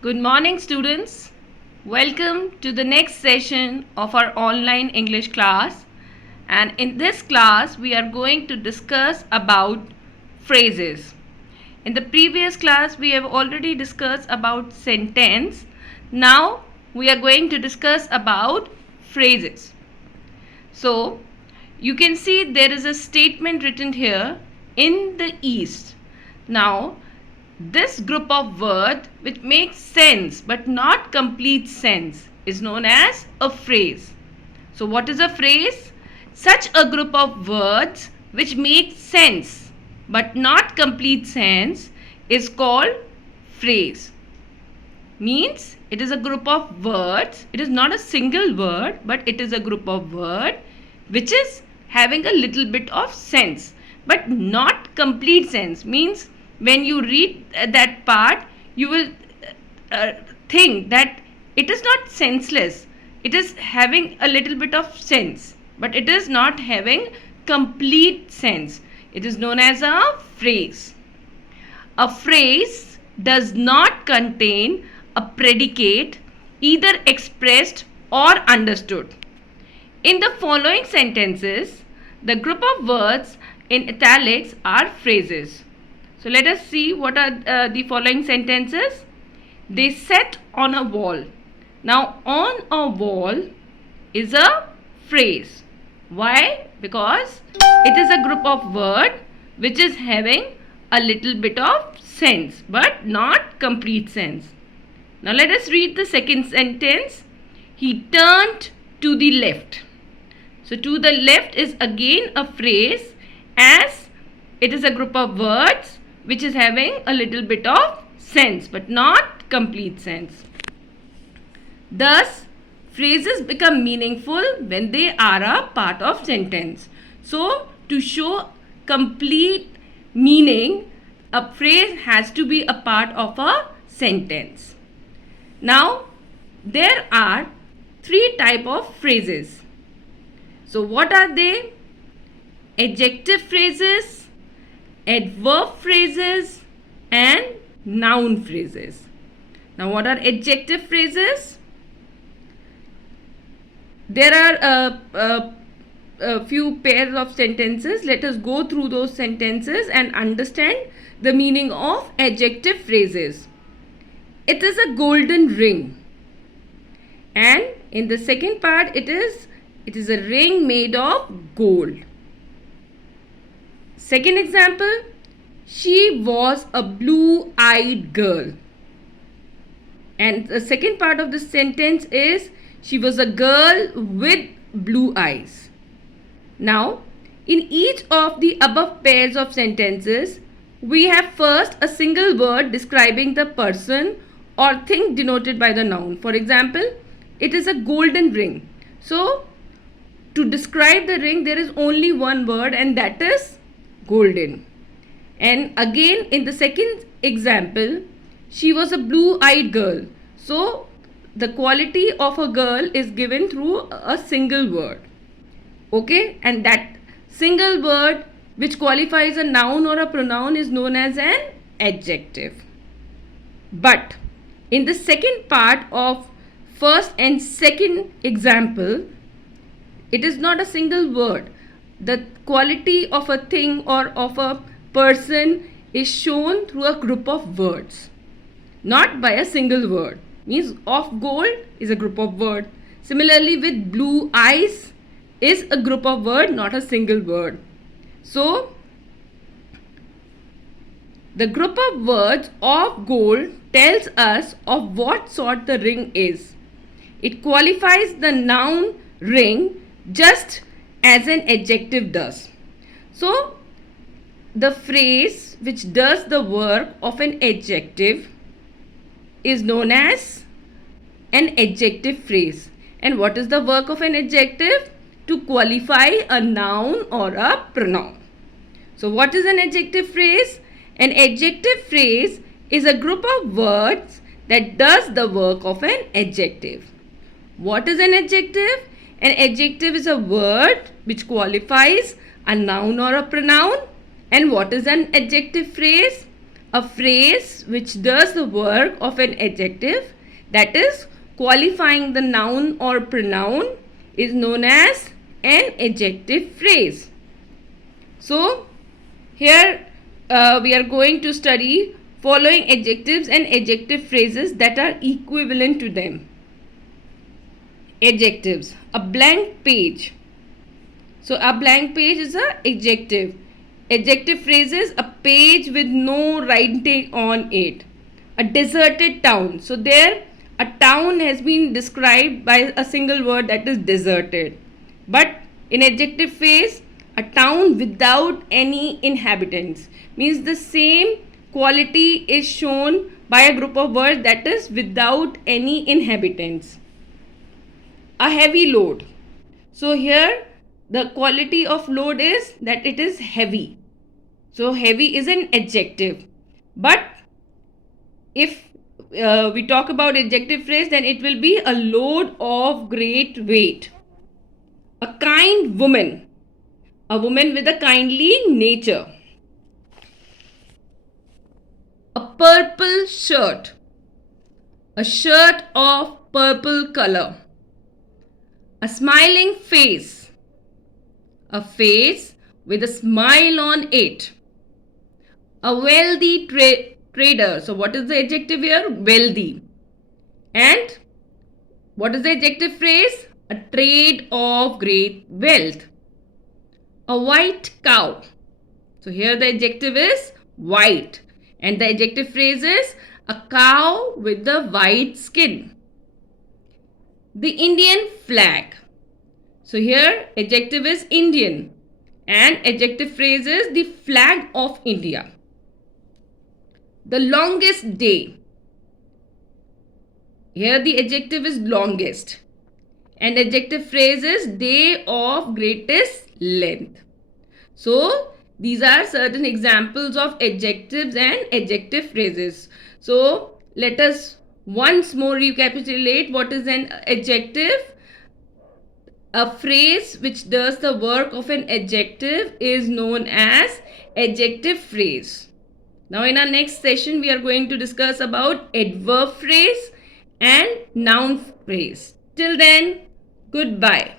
Good morning, students. Welcome to the next session of our online English class. And in this class, we are going to discuss about phrases. In the previous class, we have already discussed about sentence. Now, we are going to discuss about phrases. So, you can see there is a statement written here, in the east. Now, this group of words which makes sense but not complete sense is known as a phrase. So what is a phrase? Such a group of words which make sense but not complete sense is called phrase. Means it is a group of words. It is not a single word, but it is a group of words which is having a little bit of sense but not complete sense. Means when you read that part, you will think that it is not senseless. It is having a little bit of sense, but it is not having complete sense. It is known as a phrase. A phrase does not contain a predicate either expressed or understood. In the following sentences, the group of words in italics are phrases. So let us see what are the following sentences. They sat on a wall. Now on a wall is a phrase. Why? Because it is a group of words which is having a little bit of sense but not complete sense. Now let us read the second sentence. He turned to the left. So to the left is again a phrase, as it is a group of words which is having a little bit of sense but not complete sense. Thus, phrases become meaningful when they are a part of sentence. So, to show complete meaning, a phrase has to be a part of a sentence. Now, there are three types of phrases. So, what are they? Adjective phrases, adverb phrases, and noun phrases. Now, what are adjective phrases? There are a few pairs of sentences. Let us go through those sentences and understand the meaning of adjective phrases. It is a golden ring. And in the second part, it is a ring made of gold. Second example, she was a blue-eyed girl. And the second part of the sentence is, she was a girl with blue eyes. Now, in each of the above pairs of sentences, we have first a single word describing the person or thing denoted by the noun. For example, it is a golden ring. So, to describe the ring, there is only one word, and that is golden. And again, in the second example, she was a blue-eyed girl. So, the quality of a girl is given through a single word. Okay, and that single word which qualifies a noun or a pronoun is known as an adjective. But in the second part of first and second example, it is not a single word. The quality of a thing or of a person is shown through a group of words, not by a single word. Means of gold is a group of word. Similarly, with blue eyes is a group of word, not a single word. So, the group of words of gold tells us of what sort the ring is. It qualifies the noun ring just as an adjective does. So, the phrase which does the work of an adjective is known as an adjective phrase. And what is the work of an adjective? To qualify a noun or a pronoun. So, what is an adjective phrase? An adjective phrase is a group of words that does the work of an adjective. What is an adjective? An adjective is a word which qualifies a noun or a pronoun. And what is an adjective phrase? A a phrase which does the work of an adjective, that is qualifying the noun or pronoun, is known as an adjective phrase. So here we are going to study following adjectives and adjective phrases that are equivalent to them. Adjectives: a blank page. So a blank page is an adjective. Adjective phrases: a page with no writing on it. A deserted town. So there a town has been described by a single word, that is deserted. But in adjective phrase, a town without any inhabitants, means the same quality is shown by a group of words, that is without any inhabitants. A heavy load. So here the quality of load is that it is heavy. So heavy is an adjective. But if we talk about adjective phrase, then it will be a load of great weight. A kind woman. A woman with a kindly nature. A purple shirt. A shirt of purple color. A smiling face. A face with a smile on it. A wealthy trader. So what is the adjective here? Wealthy. And what is the adjective phrase? A trade of great wealth. A white cow. So here the adjective is white. And the adjective phrase is a cow with the white skin. The Indian flag. So here adjective is Indian. And adjective phrase is the flag of India. The longest day. Here the adjective is longest. And adjective phrase is day of greatest length. So these are certain examples of adjectives and adjective phrases. So let us once more recapitulate what is an adjective. A phrase which does the work of an adjective is known as adjective phrase. Now in our next session we are going to discuss about adverb phrase and noun phrase. Till then, goodbye.